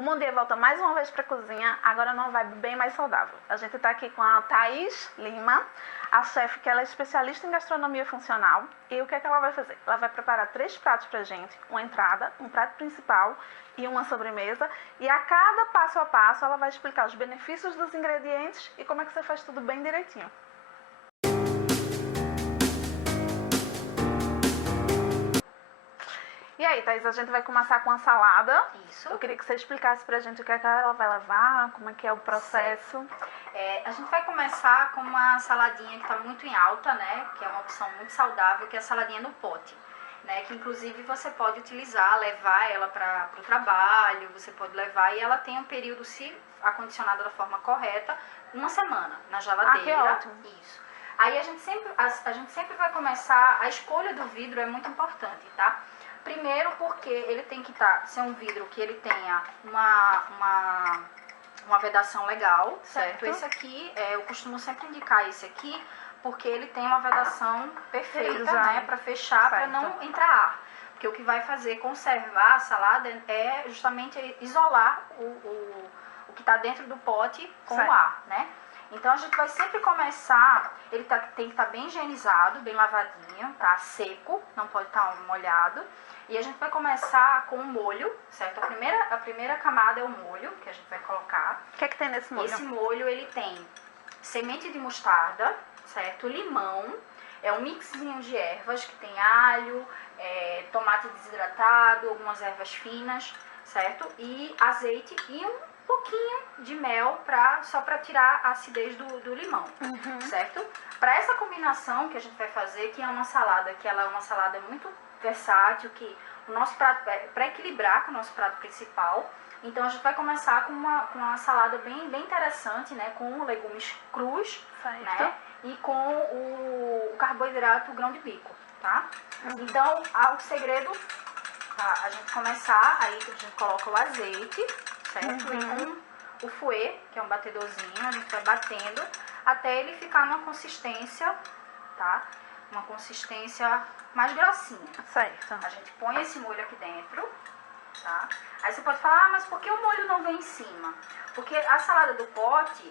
O Bom Dia volta mais uma vez para a cozinha, agora numa vibe bem mais saudável. A gente está aqui com a Thaís Lima, a chefe que ela é especialista em gastronomia funcional. E o que é que ela vai fazer? Ela vai preparar 3 pratos pra gente, uma entrada, um prato principal e uma sobremesa. E a cada passo a passo ela vai explicar os benefícios dos ingredientes e como é que você faz tudo bem direitinho. E aí, Thaís, a gente vai começar com a salada. Isso. Eu queria que você explicasse pra gente o que é que ela vai levar, como é que é o processo. A gente vai começar com uma saladinha que está muito em alta, né? Que é uma opção muito saudável, que é a saladinha no pote. Né, que inclusive você pode utilizar, levar ela para o trabalho, você pode levar, e ela tem um período, se acondicionada da forma correta, 1 semana na geladeira. Que ótimo. Isso. Aí a gente sempre vai começar, a escolha do vidro é muito importante, tá? Primeiro porque ele tem que ser um vidro que ele tenha uma vedação legal, certo? Esse aqui, eu costumo sempre indicar esse aqui, porque ele tem uma vedação perfeita, né, para fechar, para não entrar ar. Porque o que vai fazer conservar a salada é justamente isolar o que está dentro do pote com o ar, né? Então a gente vai sempre começar, ele tem que estar bem higienizado, bem lavadinho, tá? Seco, não pode estar molhado. E a gente vai começar com o molho, certo? A primeira camada é o molho que a gente vai colocar. O que é que tem nesse molho? Esse molho, ele tem semente de mostarda, certo? Limão, é um mixinho de ervas que tem alho, tomate desidratado, algumas ervas finas, certo? E azeite e um pouquinho de mel só para tirar a acidez do limão, certo? Para essa combinação que a gente vai fazer, que é uma salada, que ela é uma salada muito versátil, que o nosso prato, para equilibrar com o nosso prato principal, então a gente vai começar com uma salada bem interessante, né, com legumes crus, né, e com o carboidrato, o grão de bico, tá? Então, o segredo, a gente começar, aí a gente coloca o azeite, certo? E com o fouet, que é um batedorzinho, a gente vai batendo até ele ficar numa consistência, tá? Uma consistência mais grossinha. Certo. A gente põe esse molho aqui dentro, tá? Aí você pode falar, mas por que o molho não vem em cima? Porque a salada do pote,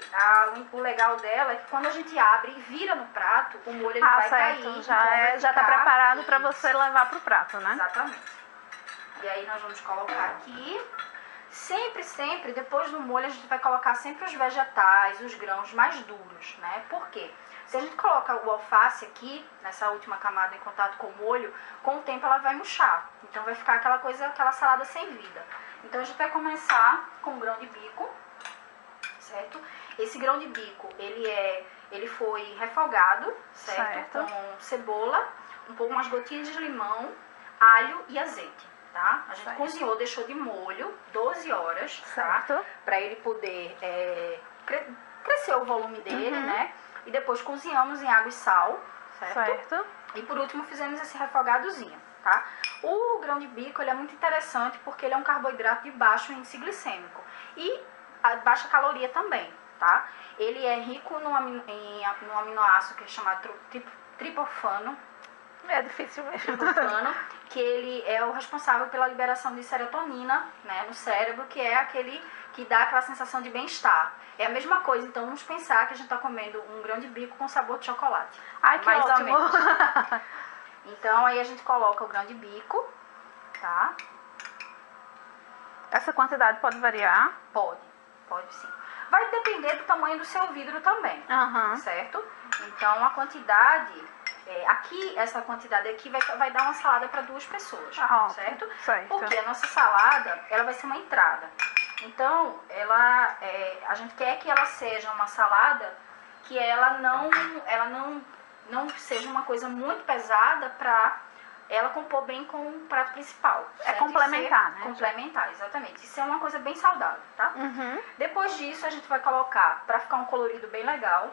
o legal dela é que quando a gente abre e vira no prato, o molho ele vai cair. Já tá preparado para você levar pro prato, né? Exatamente. E aí nós vamos colocar aqui. Sempre, depois do molho, a gente vai colocar sempre os vegetais, os grãos mais duros, né? Por quê? Se a gente coloca o alface aqui, nessa última camada em contato com o molho, com o tempo ela vai murchar. Então vai ficar aquela salada sem vida. Então a gente vai começar com o grão de bico, certo? Esse grão de bico, ele foi refogado, certo? Com cebola, umas gotinhas de limão, alho e azeite. Tá? A gente cozinhou, deixou de molho 12 horas, certo? Tá? Para ele poder crescer o volume dele, né? E depois cozinhamos em água e sal, certo? E por último fizemos esse refogadozinho, tá? O grão de bico, ele é muito interessante porque ele é um carboidrato de baixo índice glicêmico e baixa caloria também, tá? Ele é rico no aminoácido que é chamado triptofano. É difícil mesmo. Que ele é o responsável pela liberação de serotonina, né, no cérebro, que é aquele que dá aquela sensação de bem-estar. É a mesma coisa, então vamos pensar que a gente está comendo um grão de bico com sabor de chocolate. Ai, que ótimo! Então aí a gente coloca o grão de bico, tá? Essa quantidade pode variar? Pode sim. Vai depender do tamanho do seu vidro também, certo? Então a quantidade... essa quantidade aqui vai dar uma salada para 2 pessoas, certo? Porque a nossa salada, ela vai ser uma entrada. Então, a gente quer que ela seja uma salada que ela não seja uma coisa muito pesada para ela compor bem com o prato principal. É complementar, né? Complementar, exatamente. Isso é uma coisa bem saudável, tá? Depois disso, a gente vai colocar, para ficar um colorido bem legal,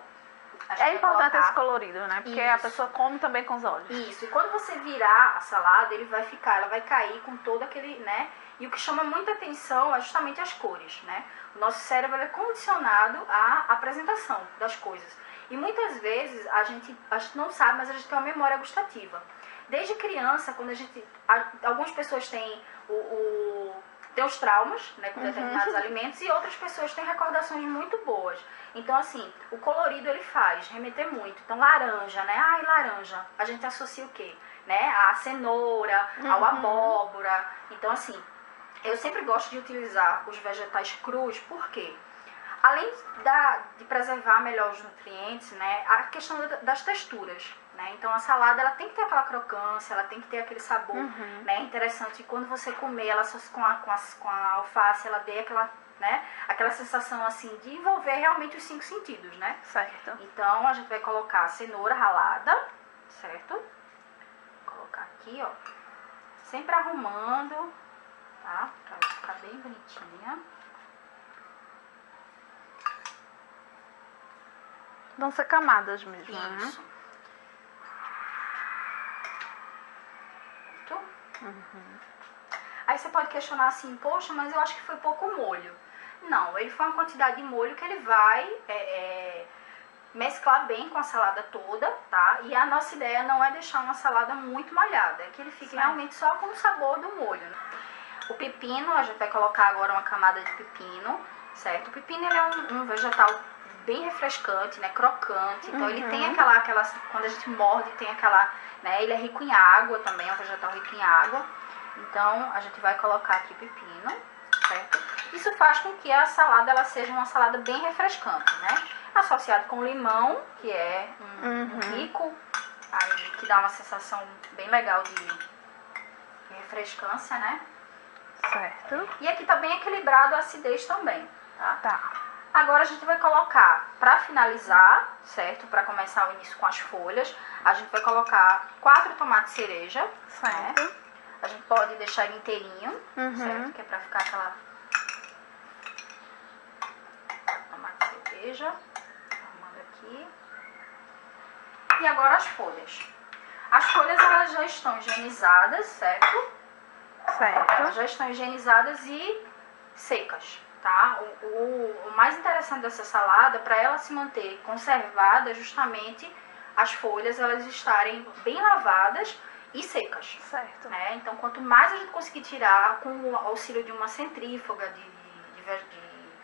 é importante esse colorido, né? Porque a pessoa come também com os olhos. Isso. E quando você virar a salada, ela vai cair com todo aquele, né? E o que chama muita atenção é justamente as cores, né? O nosso cérebro é condicionado à apresentação das coisas. E muitas vezes a gente não sabe, mas a gente tem uma memória gustativa. Desde criança, quando algumas pessoas têm têm os traumas, né, com determinados alimentos, e outras pessoas têm recordações muito boas. Então, assim, o colorido ele faz remeter muito. Então, laranja, né? Ai, laranja. A gente associa o quê? Né? A cenoura, ao abóbora. Então, assim, eu sempre gosto de utilizar os vegetais crus, por quê? Além de preservar melhor os nutrientes, né, a questão das texturas, né? Então a salada ela tem que ter aquela crocância, ela tem que ter aquele sabor, né, interessante. E quando você comer ela com a alface, ela dê aquela, né, aquela sensação assim de envolver realmente os 5 sentidos, né? Certo. Então a gente vai colocar a cenoura ralada, certo? Vou colocar aqui, ó, sempre arrumando, tá? Pra ela ficar bem bonitinha. Vão ser camadas mesmo, Isso. né? Aí você pode questionar assim, poxa, mas eu acho que foi pouco molho. Não, ele foi uma quantidade de molho que ele vai mesclar bem com a salada toda, tá? E a nossa ideia não é deixar uma salada muito molhada, é que ele fique realmente só com o sabor do molho, né? O pepino, a gente vai colocar agora uma camada de pepino, certo? O pepino ele é um vegetal bem refrescante, né? Crocante. Então ele tem aquela, quando a gente morde, tem aquela, né? Ele é rico em água também, é um vegetal rico em água. Então a gente vai colocar aqui pepino, certo? Isso faz com que a salada ela seja uma salada bem refrescante, né? Associado com limão, que é um rico, aí, que dá uma sensação bem legal de refrescância, né? Certo. E aqui tá bem equilibrado a acidez também, tá? Tá. Agora a gente vai colocar, para finalizar, certo? Para começar o início com as folhas, a gente vai colocar 4 tomates cereja, Certo. né? A gente pode deixar ele inteirinho, certo? Que é para ficar aquela tomate cereja. Arrumando aqui. E agora as folhas. As folhas elas já estão higienizadas, certo? Elas já estão higienizadas e secas, tá? O mais interessante dessa salada, para ela se manter conservada, é justamente as folhas elas estarem bem lavadas e secas. Certo. Né? Então, quanto mais a gente conseguir tirar com o auxílio de uma centrífuga de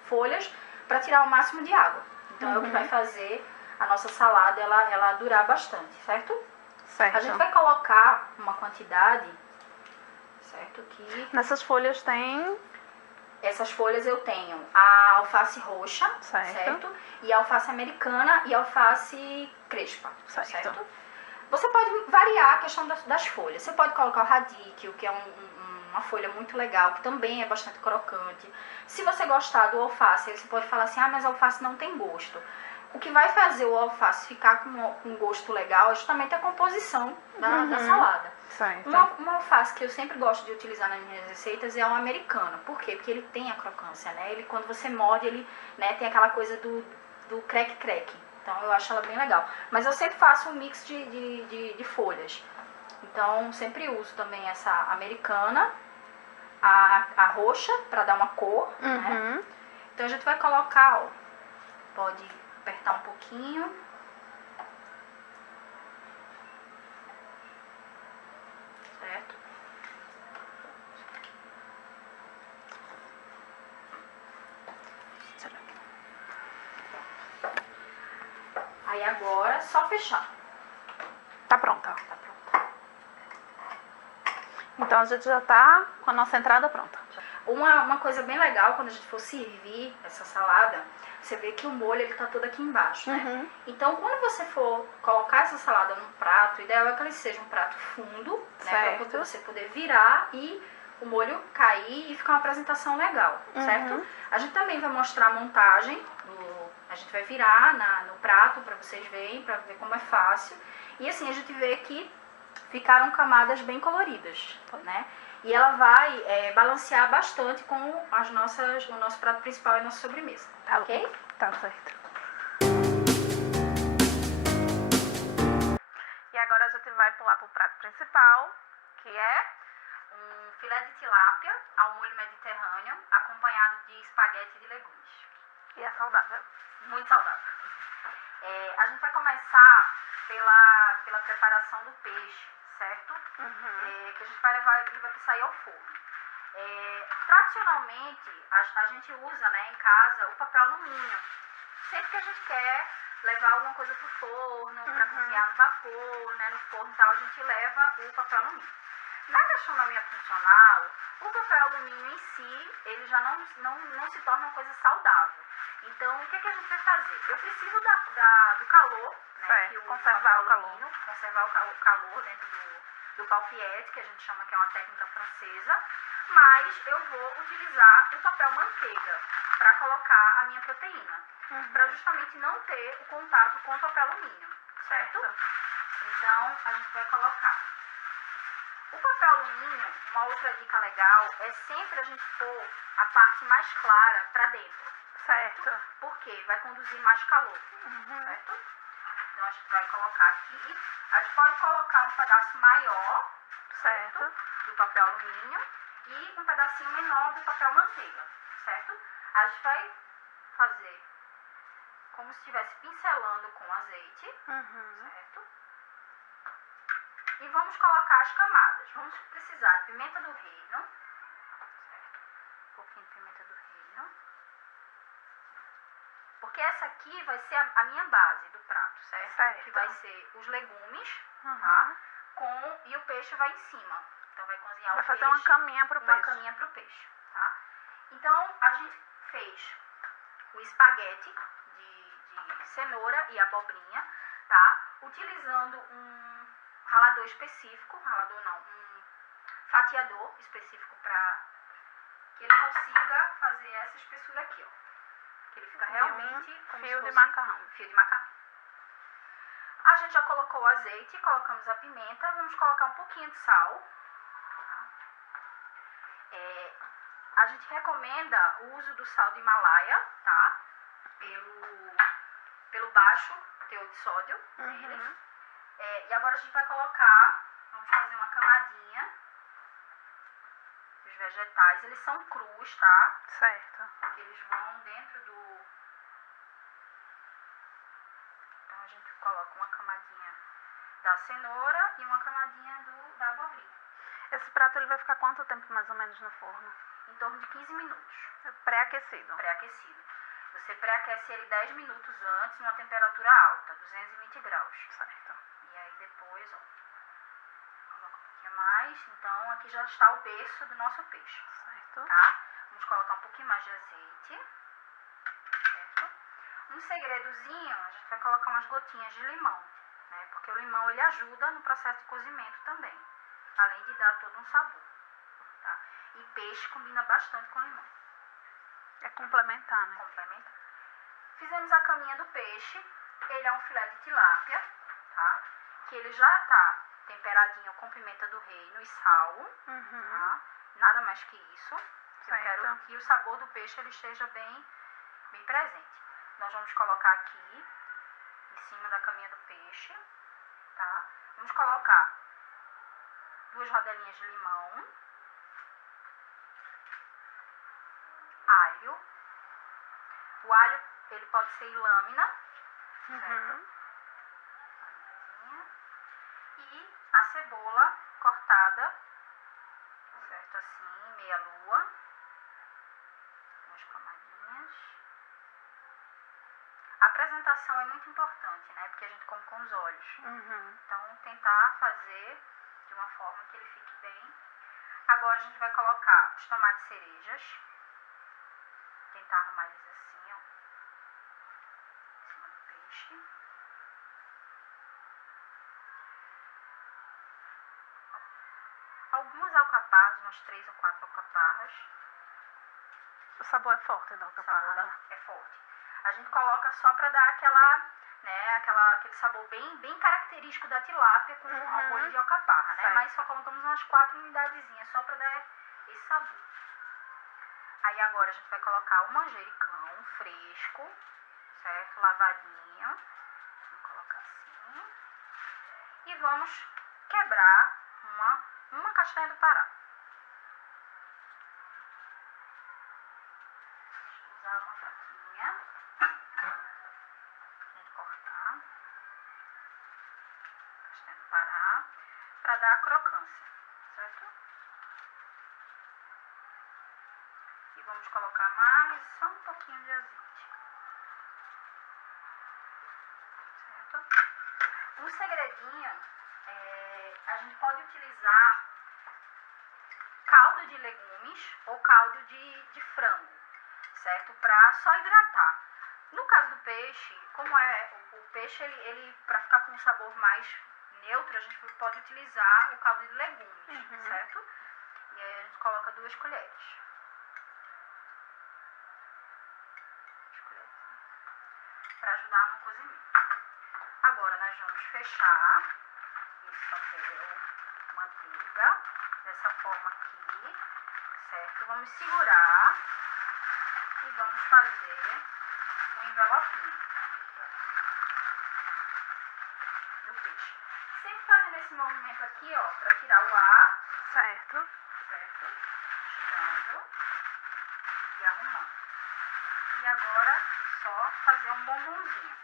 folhas, para tirar o máximo de água. Então, é o que vai fazer a nossa salada ela durar bastante, certo? Certo. A gente vai colocar uma quantidade, certo? Que nessas folhas tem... essas folhas eu tenho a alface roxa, Certo. E a alface americana e a alface crespa, Certo. Você pode variar a questão das folhas. Você pode colocar o radicchio, que é uma folha muito legal, que também é bastante crocante. Se você gostar do alface, aí você pode falar assim, mas a alface não tem gosto. O que vai fazer o alface ficar com um gosto legal é justamente a composição da salada. Certo. Uma alface que eu sempre gosto de utilizar nas minhas receitas é o americano. Por quê? Porque ele tem a crocância, né? Ele, quando você morde, ele, né, tem aquela coisa do crack. Então eu acho ela bem legal. Mas eu sempre faço um mix de folhas. Então sempre uso também essa americana, a roxa, para dar uma cor, né? Então a gente vai colocar, ó, pode apertar um pouquinho. Certo? Aí agora é só fechar. Tá pronta. Tá pronto. Então a gente já tá com a nossa entrada pronta. Uma coisa bem legal, quando a gente for servir essa salada, você vê que o molho ele tá todo aqui embaixo, né? Então, quando você for colocar essa salada num prato, o ideal é que ele seja um prato fundo, né? Pra você poder virar e o molho cair e ficar uma apresentação legal, certo? A gente também vai mostrar a montagem, a gente vai virar no prato pra vocês verem, pra ver como é fácil. E assim, a gente vê que ficaram camadas bem coloridas, né? E ela vai balancear bastante com o nosso prato principal e a nossa sobremesa, Tá ok? Tá certo. E agora a gente vai pular pro prato principal, que é Um filé de tilápia ao molho mediterrâneo, acompanhado de espaguete de legumes. e é saudável. Muito saudável. A gente vai começar pela preparação do peixe, certo? Que a gente vai levar, ele vai sair ao forno. Tradicionalmente, a gente usa, né, em casa o papel alumínio. Sempre que a gente quer levar alguma coisa pro forno, para cozinhar no vapor, né, no forno e tal, a gente leva o papel alumínio. Na gastronomia funcional, o papel alumínio em si, ele já não se torna uma coisa saudável. Então, o que a gente vai fazer? Eu preciso do calor, né, que conservar o calor. Conservar o calor dentro do palpiette, que a gente chama que é uma técnica francesa, mas eu vou utilizar o papel manteiga para colocar a minha proteína, para justamente não ter o contato com o papel alumínio, certo? Então, a gente vai colocar. O papel alumínio, uma outra dica legal, é sempre a gente pôr a parte mais clara para dentro, certo? Porque vai conduzir mais calor, certo? Então, a gente vai colocar aqui. A gente pode colocar um pedaço maior, certo? Do papel alumínio e um pedacinho menor do papel manteiga, certo? A gente vai fazer como se estivesse pincelando com azeite, certo? E vamos colocar as camadas. Vamos precisar de pimenta do reino, certo? Um pouquinho de pimenta do reino. Porque essa aqui vai ser a minha base do prato, certo? Que vai ser os legumes, tá? E o peixe vai em cima. Então vai cozinhar o peixe. Vai fazer uma caminha pro peixe. Uma caminha pro peixe, tá? Então a gente fez o espaguete de cenoura e abobrinha, tá? Utilizando um ralador específico, um fatiador específico para que ele consiga fazer essa espessura aqui, ó. Que ele fica realmente como fio de macarrão. Fio de macarrão. A gente já colocou o azeite, colocamos a pimenta, vamos colocar um pouquinho de sal. A gente recomenda o uso do sal de Himalaia, tá? Pelo baixo teor de sódio dele. E agora a gente vai colocar, vamos fazer uma camadinha dos vegetais. Eles são crus, tá? Certo. Eles vão dentro do... Então a gente coloca uma camadinha da cenoura e uma camadinha da abobrinha. Esse prato ele vai ficar quanto tempo mais ou menos no forno? Em torno de 15 minutos. Pré-aquecido? Pré-aquecido. Você pré-aquece ele 10 minutos antes, numa temperatura alta, 220 graus. Certo. E aí depois, ó, coloca um pouquinho mais. Então aqui já está o berço do nosso peixe. Certo. Tá? Vamos colocar um pouquinho mais de azeite. Certo? Um segredozinho, a gente vai colocar umas gotinhas de limão, né? Porque o limão ele ajuda no processo de cozimento também, além de dar todo um sabor, tá? E peixe combina bastante com limão. É complementar, né? Complementar. Fizemos a caminha do peixe. Ele é um filé de tilápia, tá? Que ele já tá temperadinho com pimenta do reino e sal, tá? Nada mais que isso. Eu quero que o sabor do peixe ele esteja bem presente. Nós vamos colocar aqui em cima da caminha do peixe, tá? Vamos colocar 2 rodelinhas de limão, alho. O alho ele pode ser em lâmina, certo? E a cebola cortada, certo? Assim, meia lua. Umas camadinhas. A apresentação é muito importante, né? Porque a gente come com os olhos. Então, tentar fazer de uma forma que ele fique bem. Agora, a gente vai colocar os tomates cerejas. Tentar arrumar eles assim, ó. Em cima do peixe. Algumas alcaparras, umas 3 ou 4 alcaparras. O sabor é forte da alcaparra. É forte. A gente coloca só para dar aquele sabor bem característico da tilápia com ao molho de alcaparra, né? Certo. Mas só colocamos umas 4 unidadezinhas só para dar esse sabor. Aí agora a gente vai colocar o manjericão fresco, certo? Lavadinho. Vamos colocar assim. E vamos quebrar uma castanha do Pará. Usar uma faquinha pra gente cortar castanha do Pará para dar a crocância, certo? vamos colocar mais só um pouquinho de azeite. Certo? Um segredinho, a gente pode utilizar caldo de legumes ou caldo de frango, certo? Para só hidratar. No caso do peixe, como o peixe, ele para ficar com um sabor mais neutro, a gente pode utilizar o caldo de legumes, certo? E aí a gente coloca 2 colheres. Para ajudar no cozimento. Agora nós vamos fechar esse papel manteiga dessa forma aqui, certo? Vamos segurar e vamos fazer um envelopinho do peixe. Sempre fazendo esse movimento aqui, ó, para tirar o ar. Certo. Certo? Girando e arrumando. E agora só fazer um bombonzinho.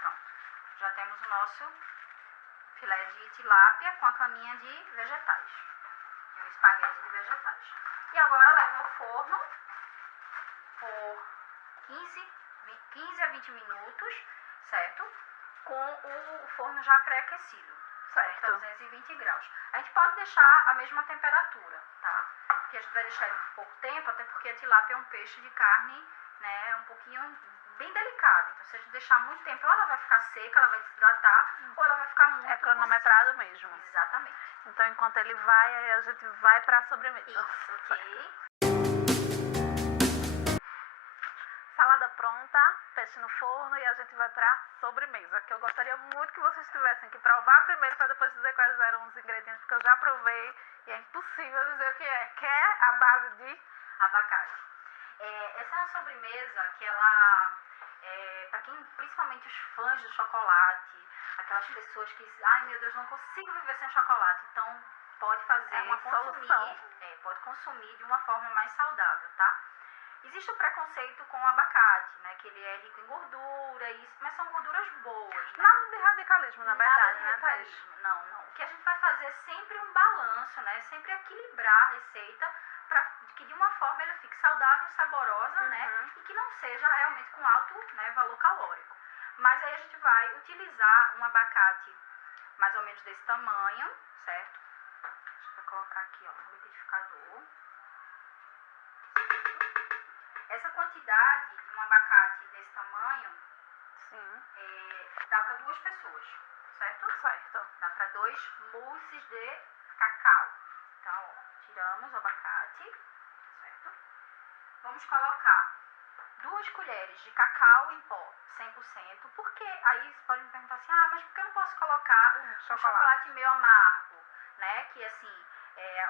Pronto. Já temos o nosso filé de tilápia com a caminha de vegetais. E um espaguete de vegetais. E agora leva ao forno por 15 a 20 minutos, certo? Com o forno já pré-aquecido, certo? A 220 graus. A gente pode deixar a mesma temperatura, tá? Porque a gente vai deixar ele por pouco tempo, até porque a tilápia é um peixe de carne, né, um pouquinho bem delicado. Então, se a gente deixar muito tempo, ou ela vai ficar seca, ela vai desidratar, ou ela vai ficar muito... É cronometrado mesmo. Exatamente. Então, enquanto ele vai, aí a gente vai pra sobremesa. Isso, ok. Salada pronta, peixe no forno e a gente vai pra sobremesa, que eu gostaria muito que vocês tivessem que provar primeiro para depois dizer quais eram os ingredientes, porque eu já provei e é impossível dizer o que é a base de abacate. Essa é uma sobremesa que ela, para quem, principalmente os fãs do chocolate, aquelas pessoas que dizem, ai meu Deus, não consigo viver sem chocolate, então pode fazer, pode consumir de uma forma mais saudável, tá? Existe o preconceito com o abacate, né? Que ele é rico em gordura, mas são gorduras boas, né? Nada de radicalismo, na verdade, né, Thaís? Não. O que a gente vai fazer é sempre um balanço, né? Sempre equilibrar a receita para que de uma forma ela fique saudável, saborosa, né? E que não seja realmente com alto, né, valor calórico. Mas aí a gente vai utilizar um abacate mais ou menos desse tamanho, certo? A gente vai colocar aqui, ó, no liquidificador. Essa quantidade de um abacate desse tamanho, dá para 2 pessoas, certo? Certo. Dá para 2 mousses de cacau. Então, ó, tiramos o abacate, certo? Vamos colocar 2 colheres de cacau em pó, 100%. Porque aí você pode me perguntar assim, mas por que eu não posso colocar um chocolate meio amargo, né? Que assim...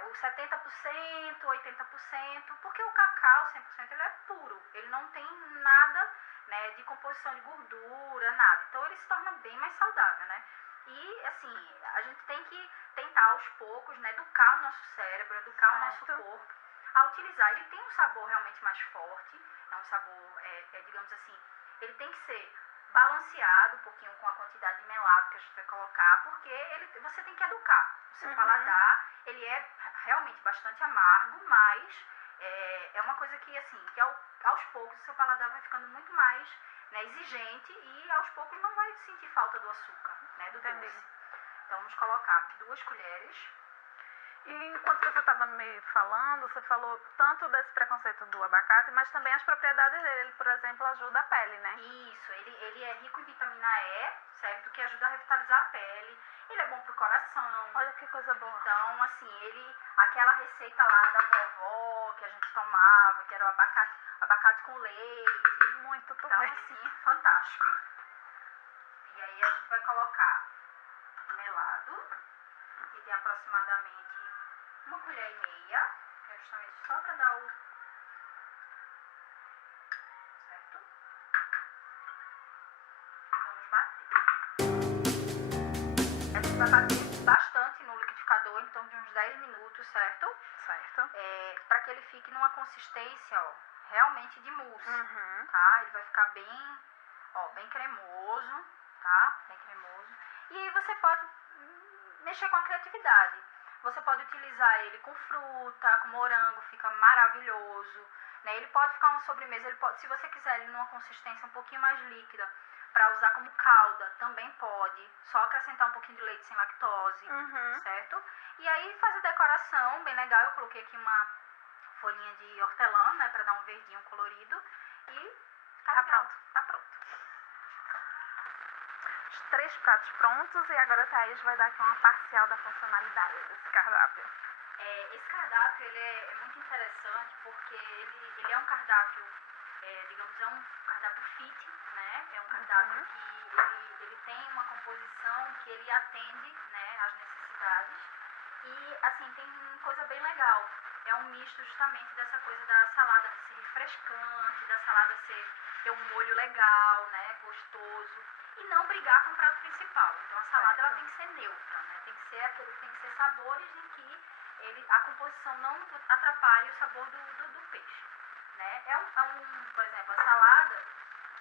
o 70%, 80%, porque o cacau 100% ele é puro, ele não tem nada, né, de composição de gordura, nada, então ele se torna bem mais saudável, né? E assim, a gente tem que tentar aos poucos, né, educar o nosso cérebro, educar o nosso corpo a utilizar. Ele tem um sabor realmente mais forte, é um sabor, digamos assim, ele tem que ser balanceado um pouquinho com a quantidade de melado que a gente vai colocar, porque você tem que educar o seu paladar. Ele é realmente bastante amargo, mas é uma coisa que, assim, que aos poucos o seu paladar vai ficando muito mais, né, exigente e aos poucos não vai sentir falta do açúcar, né, do doce. Então vamos colocar 2 colheres. E enquanto você estava me falando, você falou tanto desse preconceito do abacate, mas também as propriedades dele. Ele, por exemplo, ajuda a pele, né? Isso, ele é rico em vitamina E, certo? Que ajuda a revitalizar a pele. Ele é bom pro coração. Olha que coisa boa. Então, assim, aquela receita lá da vovó que a gente tomava, que era o abacate com leite. Muito então, também. assim, fantástico. E aí a gente vai colocar melado, que tem aproximadamente 1,5 colher, que é justamente só para dar o... certo? Vamos bater. A gente vai bater bastante no liquidificador, em torno de uns 10 minutos, certo? Certo. Para que ele fique numa consistência, ó, realmente de mousse, tá? Ele vai ficar bem, ó, bem cremoso, tá? Bem cremoso. E aí você pode mexer com a criatividade. Você pode utilizar ele com fruta, com morango, fica maravilhoso. Né? Ele pode ficar uma sobremesa, ele pode, se você quiser ele numa consistência um pouquinho mais líquida, para usar como calda, também pode. Só acrescentar um pouquinho de leite sem lactose, certo? E aí fazer decoração, bem legal. Eu coloquei aqui uma folhinha de hortelã, né, para dar um verdinho colorido. E tá pronto. Tá pronto. Os 3 pratos prontos e agora a Thaís vai dar aqui uma parcial da funcionalidade desse cardápio. Esse cardápio ele é muito interessante porque ele é um cardápio, digamos, é um cardápio fit, né? É um cardápio que ele tem uma composição que ele atende, né, às necessidades. E, assim, tem coisa bem legal. É um misto justamente dessa coisa da salada ser refrescante, da salada ter um molho legal, né, gostoso. E não brigar com o prato principal. Então, a salada ela tem que ser neutra, né? Tem que ser sabores em que a composição não atrapalhe o sabor do peixe, né? Por exemplo, a salada,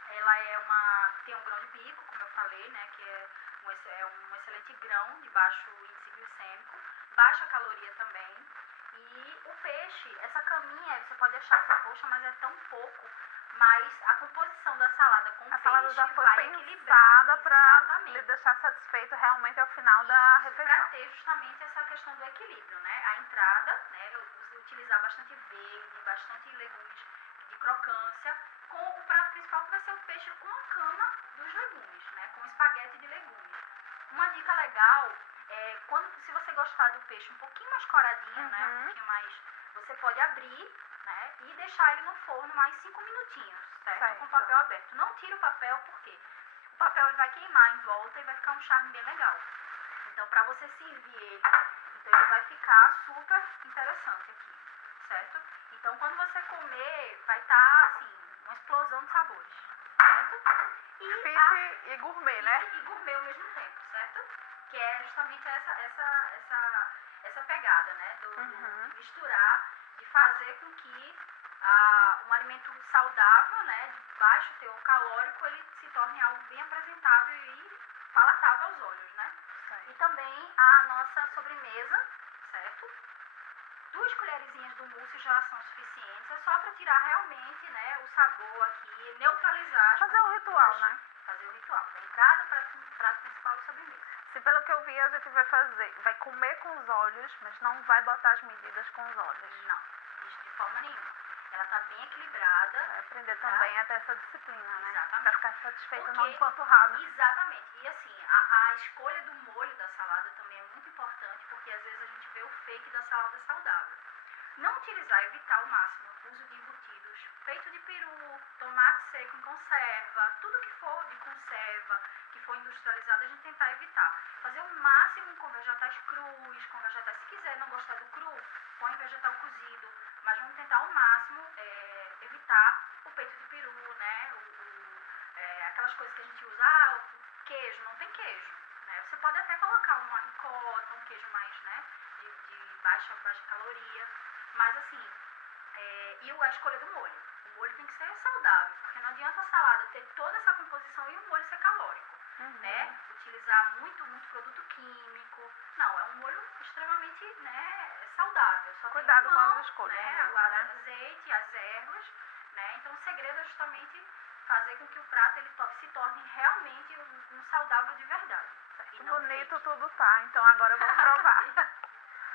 ela tem um grão de bico, como eu falei, né? Que é um excelente grão de baixo índice glicêmico, baixa caloria também. E o peixe, essa caminha, você pode achar assim, poxa, mas é tão pouco. Mas a composição da salada com o peixe salada já foi vai pensada para lhe deixar satisfeito realmente ao final da refeição. Para ter justamente essa questão do equilíbrio, né? A entrada, né? Você utilizar bastante verde, bastante legumes de crocância, com o prato principal que vai ser o peixe com a cama dos legumes, né? Com espaguete de legumes. Uma dica legal é se você gostar do peixe um pouquinho mais coradinho, né? Um pouquinho mais, você pode abrir, né, e deixar ele no forno mais 5 minutinhos, certo? Com o papel aberto. Não tira o papel porque o papel ele vai queimar em volta e vai ficar um charme bem legal. Então, para você servir ele, então ele vai ficar super interessante aqui, certo? Então, quando você comer, vai estar, assim, uma explosão de sabores, certo? E gourmet, né? E gourmet ao mesmo tempo, certo? Que é justamente essa pegada, né? Do misturar, de fazer com que um alimento saudável, né, de baixo teor calórico, ele se torne algo bem apresentável e palatável aos olhos, né? E também a nossa sobremesa, certo? 2 colherzinhas do mousse já são suficientes, é só para tirar realmente, né, o sabor aqui, neutralizar. Fazer o ritual, né? Fazer o ritual, da entrada, prato principal e sobremesa. Se pelo que eu vi, a gente vai comer com os olhos, mas não vai botar as medidas com os olhos. Não, de forma nenhuma. Ela está bem equilibrada. Vai aprender também a ter essa disciplina, né? Exatamente. Pra ficar satisfeita, não empanturrada. Exatamente. E assim, a escolha do molho da salada também é muito importante, porque às vezes a gente vê o fake da salada saudável. Não utilizar, evitar ao máximo o uso de embutidos, peito de peru, tomate seco em conserva, tudo que for de conserva, que for industrializado, a gente tentar evitar. Fazer o máximo com vegetais crus, com vegetais, se quiser não gostar do cru, põe vegetal cozido, mas vamos tentar ao máximo evitar o peito de peru, né? Aquelas coisas que a gente usa, o queijo, não tem queijo, né? Você pode até colocar uma ricota, um queijo mais, né, de baixa caloria, mas assim, e a escolha do molho. O molho tem que ser saudável, porque não adianta a salada ter toda essa composição e o molho ser calórico, né? Utilizar muito produto químico. Não, é um molho extremamente, né, saudável. Só cuidado com as escolhas, né? O azeite, as ervas, né? Então o segredo é justamente fazer com que o prato ele se torne realmente um saudável de verdade. Bonito tudo tá, então agora vamos provar.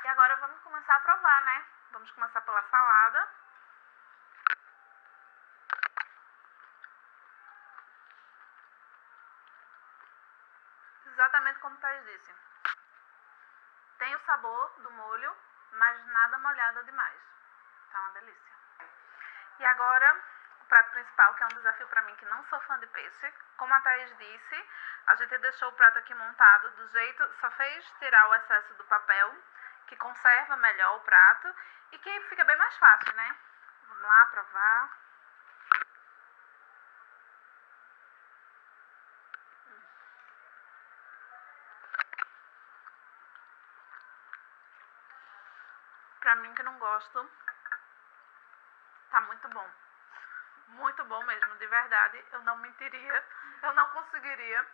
E agora vamos começar a provar, né? Vamos começar pela salada. Exatamente como o Thaís disse. Tem o sabor do molho, mas nada molhado demais. Tá uma delícia. E agora, o prato principal, que é um desafio pra mim, que não sou fã de peixe. Como a Thaís disse, a gente deixou o prato aqui montado do jeito, só fez tirar o excesso do papel, que conserva melhor o prato e que fica bem mais fácil, né? Vamos lá provar. Pra mim que não gosto, tá muito bom. Muito bom mesmo, de verdade. Eu não mentiria, eu não conseguiria.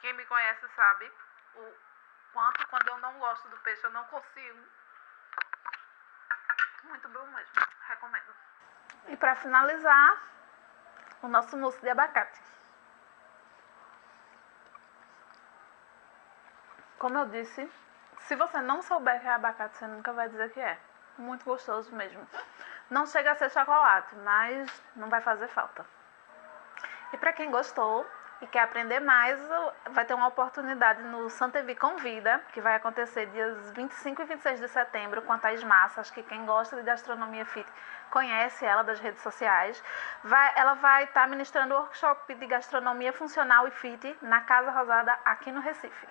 Quem me conhece sabe o quanto quando eu não gosto do peixe, eu não consigo. Muito bom mesmo, recomendo. E para finalizar, o nosso mousse de abacate. Como eu disse, se você não souber que é abacate, você nunca vai dizer que é. Muito gostoso mesmo. Não chega a ser chocolate, mas não vai fazer falta. E para quem gostou e quer aprender mais, vai ter uma oportunidade no Santevi Convida, que vai acontecer dias 25 e 26 de setembro, com a Thaís Massa. Acho que quem gosta de gastronomia fit conhece ela das redes sociais. Ela vai estar ministrando workshop de gastronomia funcional e fit na Casa Rosada aqui no Recife.